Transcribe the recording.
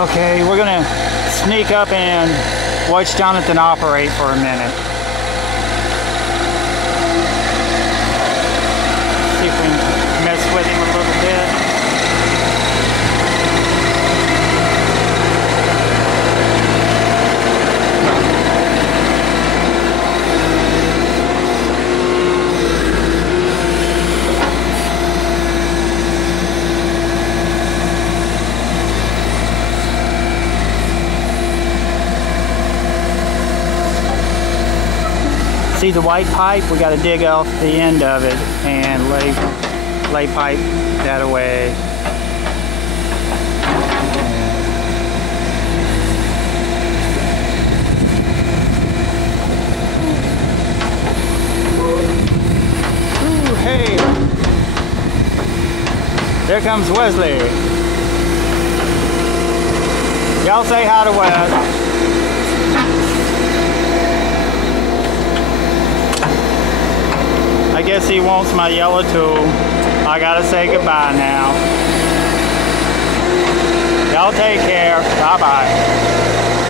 Okay, we're gonna sneak up and watch Jonathan operate for a minute. See if we can mess with him a little bit. See the white pipe? We got to dig off the end of it and lay pipe that away. Ooh, hey! There comes Wesley. Y'all say hi to Wes. I guess he wants my yellow tool. I gotta say goodbye now. Y'all take care. Bye-bye.